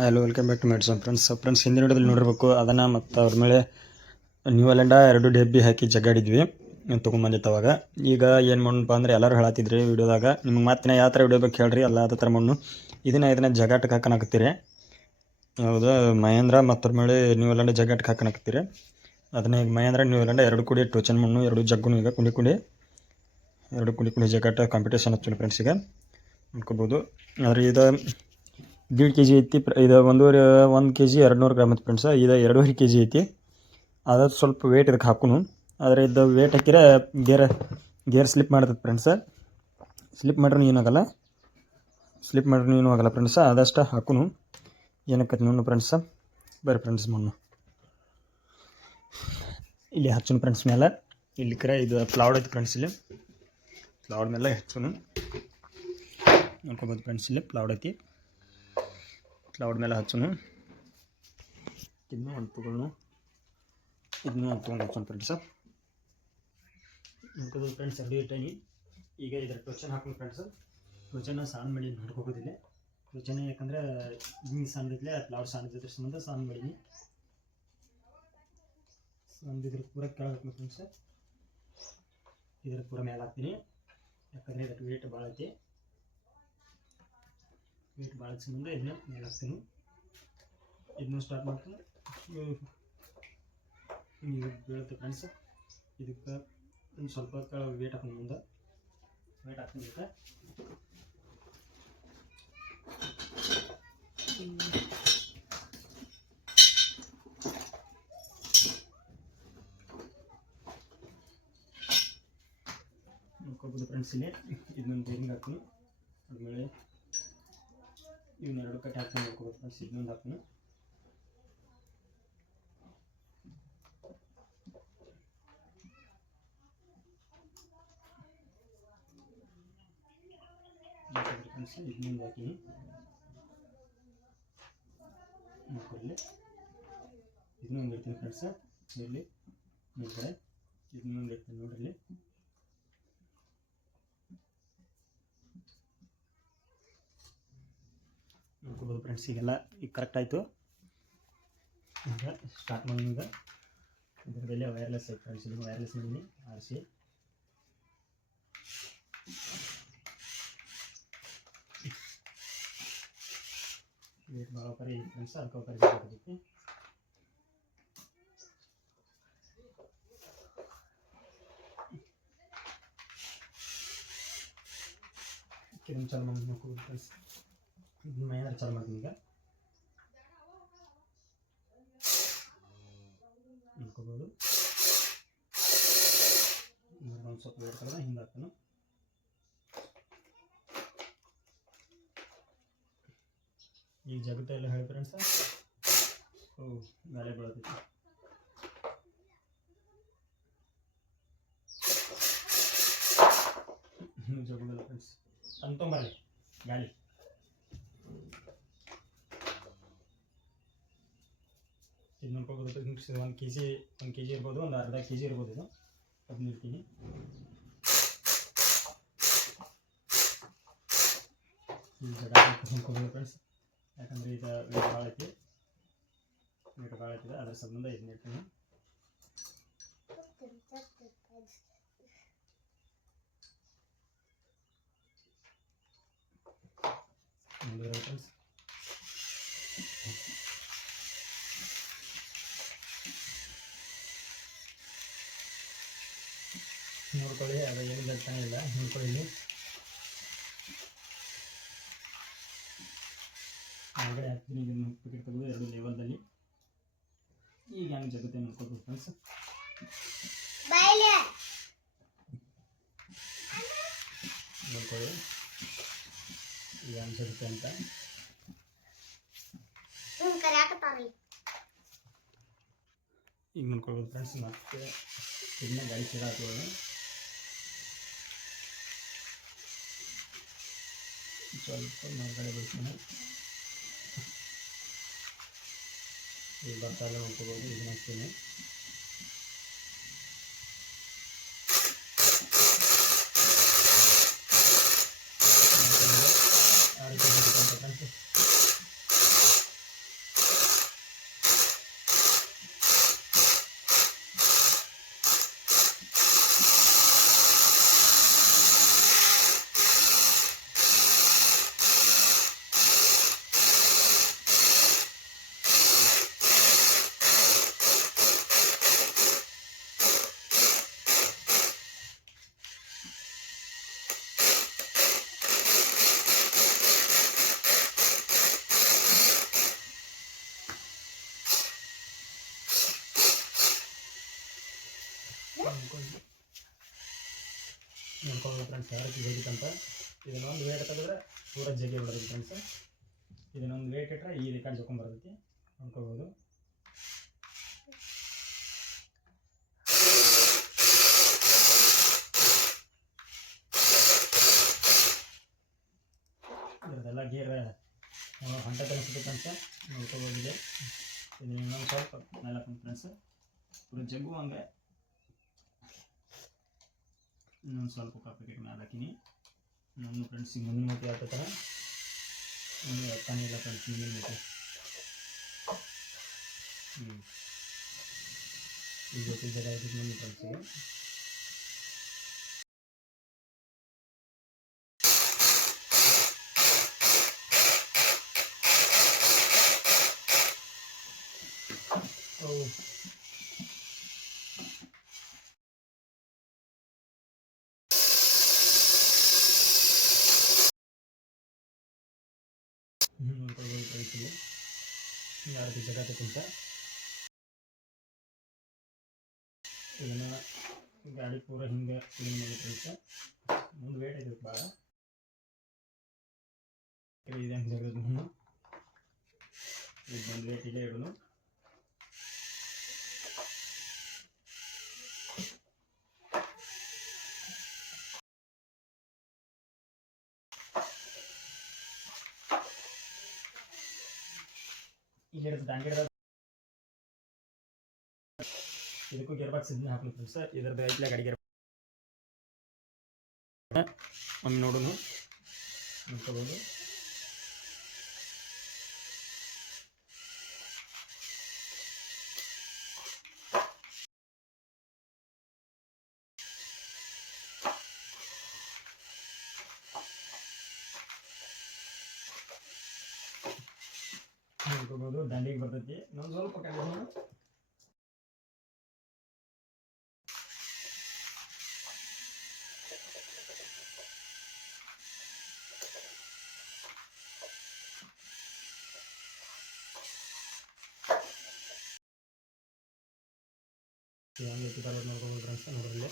Hello welcome back to ಮೆಡ್ಸನ್ friends friends ಹಿಂದಿನ ವಿಡಿಯೋದಲ್ಲಿ ನೋಡಿರ್ಬೇಕು, ಅದನ್ನು ಮತ್ತು ಅವ್ರ ಮೇಲೆ ನ್ಯೂ ಅಲೆಂಡ ಎರಡು ಡಬ್ಬಿ ಹಾಕಿ ಜಗ್ಗಾಡಿದ್ವಿ ತೊಗೊಂಬಂದಿತ್ತು ಅವಾಗ. ಈಗ ಏನು ಮಾಡಪ್ಪ ಅಂದ್ರೆ ಎಲ್ಲರೂ ಹೇಳತ್ತಿದ್ರಿ ವಿಡಿಯೋದಾಗ, ನಿಮ್ಗೆ ಮತ್ತೆ ಯಾವ ಥರ ವಿಡಿಯೋ ಬೇಕು ಹೇಳ್ರಿ, ಎಲ್ಲ ಥರ ಮಣ್ಣು ಇದನ್ನು ಇದನ್ನ ಜಗಾಟಕ್ಕೆ ಹಾಕನಾಕತ್ತೀರಿ ಹೌದು, ಮಹೇಂದ್ರ ಮತ್ತು ಅದ್ರ ಮೇಲೆ ನ್ಯೂ ಅಲೆಂಡ ಜಗಾಟಕ್ಕೆ ಹಾಕನಾಕತ್ತೀರಿ ಅದನ್ನ ಈಗ ಮಹೇಂದ್ರ ನ್ಯೂ ಅಲೆಂಡ ಎರಡು ಕೂಡಿ ಟೋಚನ್ ಮಣ್ಣು ಎರಡು ಜಗ್ಗು ಈಗ ಕುಂಡಿ ಕುಂಡಿ. ಎರಡು ಕುಂಡಿ ಕುಂಡಿ ಜಗಾಟ ಕಾಂಪಿಟೇಷನ್ ಹಚ್ಚಿ ಫ್ರೆಂಡ್ಸ್ ಈಗ. ನೋಡ್ಕೋಬೋದು. ಆದರೆ ಇದು ದೀಡ್ ಕೆ ಜಿ ಐತಿ ಇದು ಒಂದೂವರೆ, ಒಂದು ಕೆ ಜಿ ಎರಡು ನೂರು ಗ್ರಾಮ್ ಐತಿ ಫ್ರೆಂಡ್ಸ ಇದು ಎರಡೂವರೆ ಕೆ ಜಿ ಐತಿ. ಅದು ಸ್ವಲ್ಪ ವೇಟ್ ಇದಕ್ಕೆ ಹಾಕುನು. ಆದರೆ ಇದು ವೇಟ್ ಹಾಕಿದ್ರೆ ಗೇರ್ ಗೇರ್ ಸ್ಲಿಪ್ ಮಾಡ್ತದೆ ಫ್ರೆಂಡ್ಸ ಸ್ಲಿಪ್ ಮಾಡ್ರೂ ಏನೂ ಆಗಲ್ಲ. ಸ್ಲಿಪ್ ಮಾಡ್ರೂ ಏನೂ ಆಗಲ್ಲ ಫ್ರೆಂಡ್ಸ ಆದಷ್ಟು ಹಾಕುನು. ಏನಕ್ಕೆ ನೋಡು ಫ್ರೆಂಡ್ಸ ಬರ್ರಿ ಫ್ರೆಂಡ್ಸ್ ಮಣ್ಣು ಇಲ್ಲಿ ಹಚ್ಚುನು ಫ್ರೆಂಡ್ಸ್ ಮೇಲೆ ಇಲ್ಲಿ ಕರೆ ಇದು ಫ್ಲವರ್ ಐತಿ ಫ್ರೆಂಡ್ಸ್ ಇಲ್ಲಿ. ಫ್ಲವರ್ ಮೇಲೆ ಹಚ್ಚುನು. ನೋಡ್ಕೊಬೋದು ಫ್ರೆಂಡ್ಸ್ ಇಲ್ಲಿ ಫ್ಲವರ್ ಐತಿ. ಕ್ಲೌಡ್ ಮೇಲೆ ಹಚ್ಚುನು. ಇದನ್ನೂ ಒಂದು ತಗೊಳ್ಳು ಇದನ್ನೂ ಒಂದು ತೊಗೊಂಡು ಹಚ್ಚೋಣ ಫ್ರೆಂಡ್ಸ ನೋಡ್ಕೋಬೋದು ಫ್ರೆಂಡ್ಸ್ ಎರಡು ಇಟ್ಟೀನಿ ಈಗ ಇದರ ಟೊಚನ್ ಹಾಕೋಣ ಫ್ರೆಂಡ್ಸ್ ಟೋಚನ್ನ ಸಾನ್ ಮಾಡಿ ನೋಡ್ಕೋಬೋದಿಲ್ಲ ಟೋಚನ್ ಯಾಕಂದ್ರೆ ಹಿಂಗೆ ಸಣ್ಣದಿದ್ಲೆ ಕ್ಲೌಡ್ ಸಣ್ಣದಿದ್ರ ಸಂಬಂಧ ಸಾನ್ ಮಾಡೀನಿ. ಇದ್ರ ಪೂರ ಕೆಳಗೆ ಫ್ರೆಂಡ್ಸ್ ಇದ್ರ ಪೂರ ಮೇಲೆ ಹಾಕ್ತೀನಿ. ಯಾಕಂದರೆ ಇದಕ್ಕೆ ವೇಟ್ ಭಾಳ ಐತಿ. ವೇಟ್ ಭಾಳ ಮುಂದೆ ಇದನ್ನ ಮೇಲೆ ಹಾಕ್ತೀನಿ. ಇದನ್ನ ಸ್ಟಾರ್ಟ್ ಮಾಡ್ತೀನಿ. ಇದು ಬೀಳುತ್ತೆ ಫ್ರೆಂಡ್ಸ್ ಇದಕ್ಕೆ ಒಂದು ಸ್ವಲ್ಪ ವೇಟ್ ಹಾಕೊಂಡು ಮುಂದೆ. ವೇಟ್ ಇದಕ್ಕೆ. ನೋಡ್ಕೊಬೋದು ಫ್ರೆಂಡ್ಸ್ ಇಲ್ಲಿ. ಇದನ್ನೊಂದು ಬೇರಿಂಗ್ ಹಾಕ್ತೀನಿ. ಆದಮೇಲೆ ಇವನ್ನ ಎರಡು ಕಟ್ ಹಾಕ್ತೀನಿ ನೋಡ್ಕೋಬೋದು ಫ್ರೆಂಡ್ಸ್ ಇದನ್ನೊಂದು ಹಾಕ್ತೀನಿ ಫ್ರೆಂಡ್ಸ್ ಇದನ್ನೊಂದು ಹಾಕಿನಿ. ನೋಡ್ಕೊಳ್ಳಿ. ಇದನ್ನೊಂದು ಇಡ್ತೀನಿ ಫ್ರೆಂಡ್ಸ್ ಇಲ್ಲಿ ಈ ಕಡೆ ಇದನ್ನೊಂದು ಇಡ್ತೀನಿ ನೋಡ್ರಿ ನೋಡ್ಕೋಬೋದು ಫ್ರೆಂಡ್ಸ್ ಈಗೆಲ್ಲ ಈಗ ಕರೆಕ್ಟ್ ಆಯಿತು. ಈಗ ಸ್ಟಾರ್ಟ್ ಮಾಡಿದ ಈಗ. ಇದ್ರ ಮೇಲೆ ವೈರ್ಲೆಸ್ ಐತೆ ಫ್ರೆಂಡ್ಸ್ ಇದು ವೈರ್ಲೆಸ್ ಮಾಡಿ ಆರಿಸಿ. ವೇಟ್ ಭಾಳ ಕರಿ ಫ್ರೆಂಡ್ಸ್ ಅದಕ್ಕೆ ಕರಿ ಬೇಕಾಗೈತಿ ಕಿರಣ್ ಚಾಲು ಮಾಡಿ ಫ್ರೆಂಡ್ಸ್ ಮಹೇಂದ್ರ ಚಾಲು ಮಾಡ್ತೀನಿ ಈಗ. ಒಂದು ಸ್ವಲ್ಪ ವೇಟ್ ಕಳೆದ ಹಿಂಗೆ ಹಾಕ್ತಾನೆ. ಈಗ ಜಗತ್ತ ಎಲ್ಲ ಹೇಳಿ ಫ್ರೆಂಡ್ಸ ಓ ಗಾಳಿ ಬೀಳತೈತಿ ಜಗದಲ್ಲ ಫ್ರೆಂಡ್ಸ್ ಅಂತಂಬರ್ರಿ ಗಾಳಿ. ಇದು ನೋಡ್ಕೋಬೋದು ಒಂದು ಕೆ ಜಿ ಒಂದು ಕೆ ಜಿ ಇರ್ಬೋದು, ಒಂದು ಅರ್ಧ ಕೆ ಜಿ ಇರ್ಬೋದು ಇದು. ಅದನ್ನ ಇಡ್ತೀನಿ. ಈ ಜಗ ನೋಡ್ಕೋಬೋದು ಫ್ರೆಂಡ್ಸ್ ಯಾಕಂದರೆ ಇದು ವೇಟ್ ಭಾಳ ಐತಿ. ವೇಟ್ ಭಾಳ ಐತಿದೆ ಅದ್ರ ಸಂಬಂಧ ಇದನ್ನ ಇಡ್ತೀನಿ. ನೋಡಿದ್ರೆ ಫ್ರೆಂಡ್ಸ್ ನೋಡ್ಕೊಳ್ಳಿ ಅದು ಏನು ಬರ್ತಾನೆ ಇಲ್ಲ ನೋಡ್ಕೊಳ್ಳಿ ಹೊರಗಡೆ ಹಾಕ್ತೀನಿ ಇದನ್ನು ಪ್ಯಾಕೆಟ್ ತೆಗೆದು ಎರಡು ಲೆವೆಲ್ದಲ್ಲಿ ಈಗ ಹೆಂಗೆ ಜಗತ್ತೆ ನೋಡ್ಕೊಳ್ಬೇಕು ಫ್ರೆಂಡ್ಸ್ ನೋಡ್ಕೊಳ್ಳಿ. ಈಗ ಹೆಂಗೆ ಜಗುತ್ತೆ ಅಂತ. ಈಗ ನೋಡ್ಕೊಳ್ಬೋದು ಫ್ರೆಂಡ್ಸ್ ಮತ್ತೆ ಇನ್ನೂ ಗಾಡಿ ಹಾಕೋದು ಸ್ವಲ್ಪ ಮೇಲ್ಗಡೆ ಬಿಡ್ತೀನಿ ಈಗ ಬರ್ತಾ ಇಲ್ಲ ನೋಡ್ಕೋಬೋದು ಇದನ್ನ ಹಾಕ್ತೀನಿ ಆ ರೀತಿ ನೋಡ್ಕೊಂಡು ಫ್ರೆಂಡ್ಸ್ ಯಾವ ಹೋಗಿತ್ತಂತ ಇದನ್ನೊಂದು ವೇಟ್ ತೆಗೆದ್ರೆ ಪೂರ ಜಗಿ ಬಿಡೋದು ಫ್ರೆಂಡ್ಸ್. ಇದನ್ನೊಂದು ವೇಟ್ ಇಟ್ಟರೆ ಈ ರೆಕಾರ್ಡ್ ಜೊಕೊಂಡ್ ಬರ್ತೈತಿ ನೋಡ್ಕೋಬೋದು ಇದ್ರದ್ದೆಲ್ಲ ಗೇರ್ ಹಂಟ ತರಿಸ್ಬೇಕು ಫ್ರೆಂಡ್ಸ್. ನೋಡ್ಕೋಬೋದಿದೆ ಇದು. ಇನ್ನೊಂದು ಸ್ವಲ್ಪ ಮೇಲೆ ಫ್ರೆಂಡ್ಸ್. ಪೂರ ಜಗ್ಗು ಹಂಗೆ ಇನ್ನೊಂದು ಸ್ವಲ್ಪ ಕಾಫಿ ಕೆಟ್ಟ ಮೇಲೆ ಹಾಕಿನಿ. ನಮ್ಮ ಫ್ರೆಂಡ್ಸ್ ಈಗ ಮುಂದಿನ ಮಟ್ಟಿ ಇನ್ನು ಎತ್ತಾನೆ ಇಲ್ಲ ಫ್ರೆಂಡ್ಸ್ ಮುಂದಿನ ಮಟ್ಟಿ ಹ್ಞೂ ಈ ಜೊತೆ ಮುಂದಿನ ಫ್ರೆಂಡ್ಸಿಗೆ ಇಲ್ಲಿ ಯಾವ ರೀತಿ ಜಗತ್ತಕ್ಕಿಂತ ಇದನ್ನು ಗಾಡಿ ಪೂರ ಹಿಂಗೆ ಕ್ಲೀನ್ ಮಾಡಿ ಫ್ರೆಂಡ್ಸ್ ಮುಂದೆ ವೇಟ್ ಇದೆ ಭಾಳ ಇದೆ ಹಂಗೆ ಇದು ಒಂದು ವೇಟ್ ಇಲ್ಲೇ ಇಡೋನು ಇಲ್ಲಿ ಹಿಡಿದು ಇದಕ್ಕೂ ಗೇರ್ ಬಾಕ್ಸ್ ಇದನ್ನ ಸರ್ ಫ್ರೆಂಡ್ಸ್ ಇದ್ರದ್ದು ಐತ್ಲೆ ಅಡಿಗೆ ಒಮ್ಮೆ ನೋಡೋಣ. ನೋಡ್ಕೋಬೋದು ನೋಡ್ಕೋಬೋದು ದಂಡಿಗೆ ಬರ್ತೈತಿ ಇನ್ನೊಂದು ಸ್ವಲ್ಪ ಕಡಿಮೆ ಮಾಡು. ಇದು ಹೆಂಗೈತಿ ಬರೋದು ನೋಡ್ಕೊಬೋದು ಫ್ರೆಂಡ್ಸ್ ನೋಡ್ರಲ್ಲಿ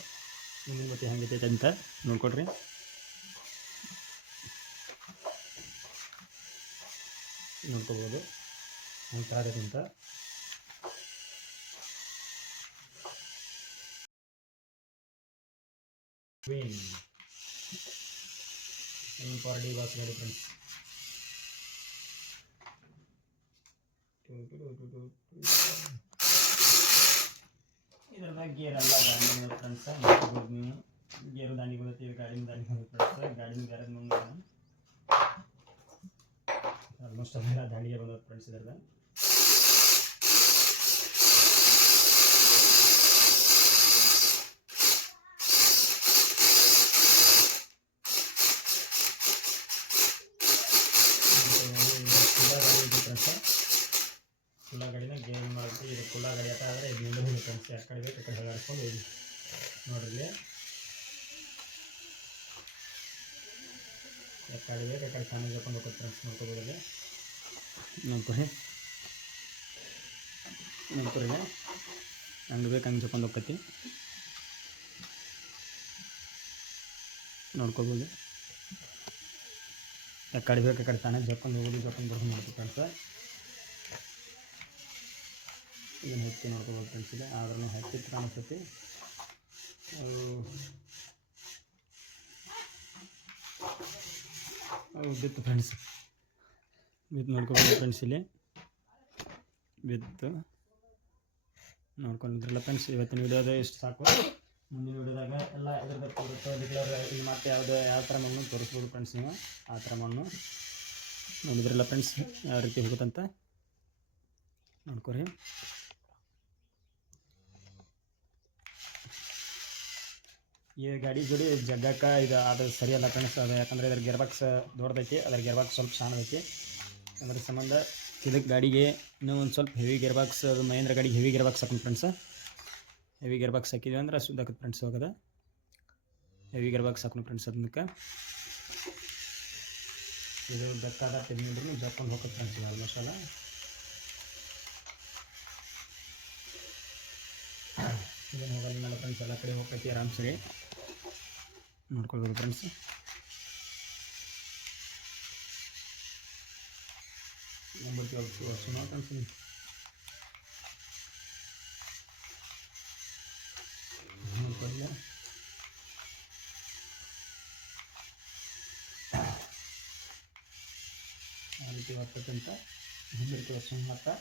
ಮುಂದಿನ ಮತ್ತೆ ಹೆಂಗೈತೆ ಅಂತ ನೋಡ್ಕೊಡ್ರಿ. ನೋಡ್ಕೋಬೋದು. ಅಂತ. ಆಗೋದಂತ ಕ್ವೀನ್ ಫಾರ್ ಡಿ ಬಾಸ್ ನೋಡಿ ಫ್ರೆಂಡ್ಸ್ ಇದ್ರದಾಗ ಗೇರ್ ಎಲ್ಲ ದಾಂಡಿ ಫ್ರೆಂಡ್ಸ್ ನೀವು ಗೇರು ದಾಂಡಿ ಬೀಳುತ್ತೆ ಗಾಡಿನ ದಾಂಡಿ ಫ್ರೆಂಡ್ಸ್ ಗಾಡಿನ ಬೇರೆ ಮುಂದೆ ಆಲ್ಮೋಸ್ಟ್ ಎಲ್ಲ ದಾಂಡಿಗೆ ಬಂದ ಫ್ರೆಂಡ್ಸ್ ಇದ್ರದ ಕುಲ್ಲ ಗಾಡಿನ ಗೇಮ್ ಮಾಡುತ್ತೆ ಇದು ಕುಲ್ಲ ಗಾಡಿ ಆಟ ಆದರೆ ಇದು ಮುಂದೆ ಹೋಗಿ ಫ್ರೆಂಡ್ಸ್ ಆ ಕಡೆ ಬೇಕು ಕಡೆ ಹಾಡ್ಕೊಂಡು ಹೋಗಿ. ನೋಡ್ರಿ. ಕಡೆ ಬೇಕು ಕಡೆ ಚೆನ್ನಾಗಿ ಹಾಕೊಂಡು ಹೋಗ್ತಾರೆ ಫ್ರೆಂಡ್ಸ್ ನೋಡ್ಕೋಬೋದು ಇಲ್ಲಿ ನೋಡ್ಕೊರಿ ನೋಡ್ಕೊರಿ ಹಂಗೆ ಬೇಕು, ಹಂಗೆ ಜೊಕೊಂಡು ಹೋಗ್ತೈತಿ ನೋಡ್ಕೋಬೋದು. ಕಡೆ ಬೇಕು ಕಡೆ ತಾನೇ ಜೊಕೊಂಡು ಹೋಗೋದು ಜೊಕೊಂಡು ಬರ್ಕೊಂಡು ಮಾಡ್ತೀವಿ ಫ್ರೆಂಡ್ಸ್ ಇದನ್ನು ಹೆಚ್ಚು ನೋಡ್ಕೋಬೇಕು ಅನಿಸಿದೆ ಆದ್ರೂ ಹೆಚ್ಚಿತ್ತು ಕಾಣಿಸ್ತೈತಿ. ಬಿತ್ತು ಫ್ರೆಂಡ್ಸ್ ಬಿತ್ತು ನೋಡ್ಕೋಬೇಕು ಫ್ರೆಂಡ್ಸ್ ಇಲ್ಲಿ. ಬಿತ್ತು. ನೋಡ್ಕೊಂಡಿದ್ರಲ್ಲ ಫ್ರೆಂಡ್ಸ್ ಇವತ್ತಿನ ವಿಡಿಯೋದ ಇಷ್ಟು ಸಾಕು. ಮುಂದಿನ ವಿಡಿಯೋದಾಗ ಎಲ್ಲ ಇದ್ರದ್ದು ಇಲ್ಲಿ ಮತ್ತೆ ಯಾವುದು, ಯಾವ ಥರ ಮಣ್ಣು ತೋರಿಸ್ಬೋದು ಫ್ರೆಂಡ್ಸ್ ನೀವು? ಆ ಥರ ಮಣ್ಣು ನೋಡಿದ್ರಲ್ಲ ಫ್ರೆಂಡ್ಸ್ ಯಾವ ರೀತಿ ಹೋಗುತ್ತಂತ ನೋಡ್ಕೊರಿ. ಈ ಗಾಡಿ ಜೋಡಿ ಜಗ್ಗಕ್ಕೆ ಇದು ಅದು ಸರಿಯಲ್ಲ ಫ್ರೆಂಡ್ಸ್ ಅದು ಯಾಕಂದರೆ ಇದ್ರ ಗೇರ್ ಬಾಕ್ಸ್ ದೊಡ್ಡದೈತಿ, ಅದ್ರ ಗೇರ್ ಬಾಕ್ಸ್ ಸ್ವಲ್ಪ ಸಣ್ಣದೈತಿ ಅದ್ರ ಸಂಬಂಧ ಇದಕ್ಕೆ ಗಾಡಿಗೆ ಇನ್ನೂ ಒಂದು ಸ್ವಲ್ಪ ಹೆವಿ ಗೇರ್ ಬಾಕ್ಸ್ ಅದು ಮಹೇಂದ್ರ ಗಾಡಿಗೆ ಹೆವಿ ಗೇರ್ ಬಾಕ್ಸ್ ಹಾಕೊಂಡು ಫ್ರೆಂಡ್ಸ್ ಹೆವಿ ಗೇರ್ ಬಾಕ್ಸ್ ಹಾಕಿದ್ವಿ ಅಂದ್ರೆ ಸುದ್ದ ಫ್ರೆಂಡ್ಸ್ ಹೋಗದ. ಹೆವಿ ಗೇರ್ ಬಾಕ್ಸ್ ಹಾಕೊಂಡು ಫ್ರೆಂಡ್ಸ್ ಅದಕ್ಕೆ. ಇದು ಬೇಕಾದ ತಿಂಗಳು ಜಪ್ಕೊಂಡು ಹೋಗುತ್ತೆ ಫ್ರೆಂಡ್ಸ್ ಆಲ್ಮೋಸ್ಟ್ ಅಲ್ಲ ಇದನ್ನು ಹೋಗಲ್ಲ ಫ್ರೆಂಡ್ಸ್ ಎಲ್ಲ ಕಡೆ ಹೋಗ್ತೈತಿ ಆರಾಮ್ ಸರಿ ನೋಡ್ಕೊಳ್ಬೇಕು ಫ್ರೆಂಡ್ಸ್ ನೋಡ್ಕೊಳ್ಳಿ ಆ ರೀತಿ ಬರ್ತಕ್ಕಂಥ ಒಂಬತ್ತು ವರ್ಷ ಮತ್ತು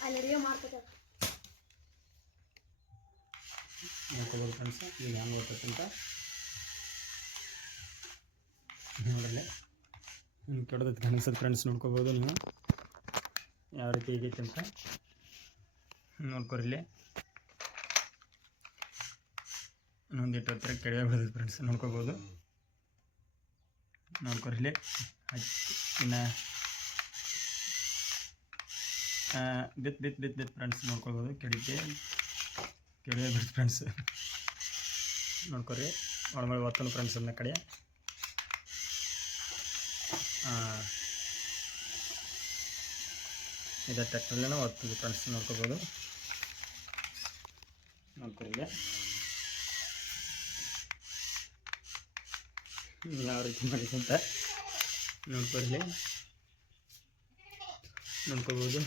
ಅಲ್ಲಿ ಅಡಿಗೆ ನೋಡ್ಕೋಬೋದು ಫ್ರೆಂಡ್ಸ್ ಈಗ ಹೆಂಗೆ ಬರ್ತಕ್ಕಂಥ ನೋಡಲ್ಲಿ. ಹಿಂಗೆ ಕೆಡದೈತೆ ಕಾಣಿಸ್ತದೆ ಫ್ರೆಂಡ್ಸ್ ನೋಡ್ಕೋಬೋದು ನೀವು. ಯಾವ ರೀತಿ ಹೇಗೈತೆ ಅಂತ ನೋಡ್ಕೊರಿಲ್ಲಿ. ಇನ್ನೊಂದಿಟ್ಟು ಹತ್ರ ಕೆಡವೆ ಬಿಡೋದು ಫ್ರೆಂಡ್ಸ್ ನೋಡ್ಕೋಬೋದು. ನೋಡ್ಕೊರಿಲ್ಲಿ. ಆಯ್ತು. ಇನ್ನು ಬಿತ್ ಬಿತ್ ಬಿತ್ ಬಿತ್ ಫ್ರೆಂಡ್ಸ್ ನೋಡ್ಕೋಬೋದು. ಕೆಡಿಕೆ. ಬಿಡ್ತು ಫ್ರೆಂಡ್ಸ್ ನೋಡ್ಕೊರಿ ಒಳಗಡೆ ಒತ್ತನು ಫ್ರೆಂಡ್ಸ್ ಅನ್ನ ಕಡೆ. ಇದೇ ಟ್ಯಾಕ್ಟ್ರಲ್ಲೇ ಬರ್ತೀವಿ ಫ್ರೆಂಡ್ಸ್ ನೋಡ್ಕೋಬೋದು. ನೋಡ್ಕೊರಿ ಯಾವ ರೀತಿ ಮಾಡಿದೆ ಅಂತ ನೋಡ್ಕೊರಿ. ನೋಡ್ಕೋಬೋದು.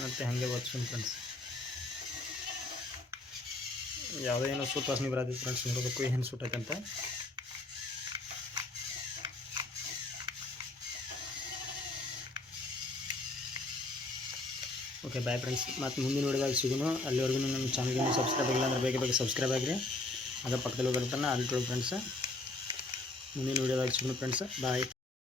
ಮತ್ತು ಹಾಗೆ ಬರ್ತೀನಿ ಫ್ರೆಂಡ್ಸ್ ಯಾವುದೇ ಏನೋ ಸೂಟ್ ವಾಸನೆ ಬರೋದು ಫ್ರೆಂಡ್ಸ್ ನೋಡಬೇಕು ಏನು ಸೂಟ್ ಅಂತ ಓಕೆ ಬಾಯ್ ಫ್ರೆಂಡ್ಸ್ ಮತ್ತು ಮುಂದಿನ ನೋಡಿದಾಗ ಸಿಗೋಣ. ಅಲ್ಲಿವರೆಗೂ ನಮ್ಮ ಚಾನಲ್ಗೆ ಸಬ್ಸ್ಕ್ರೈಬ್ ಆಗಿಲ್ಲ ಅಂದ್ರೆ ಬೇಗ ಬೇಗ ಸಬ್ಸ್ಕ್ರೈಬ್ ಆಗಿರಿ. ಅದರ ಪಕ್ಕದಲ್ಲಿ ಬರುತ್ತಾನೆ ಅಲ್ಲಿ ಫ್ರೆಂಡ್ಸ್ ಮುಂದಿನ ನೋಡಿದಾಗ ಸಿಗೋಣ ಫ್ರೆಂಡ್ಸ್ ಬಾಯ್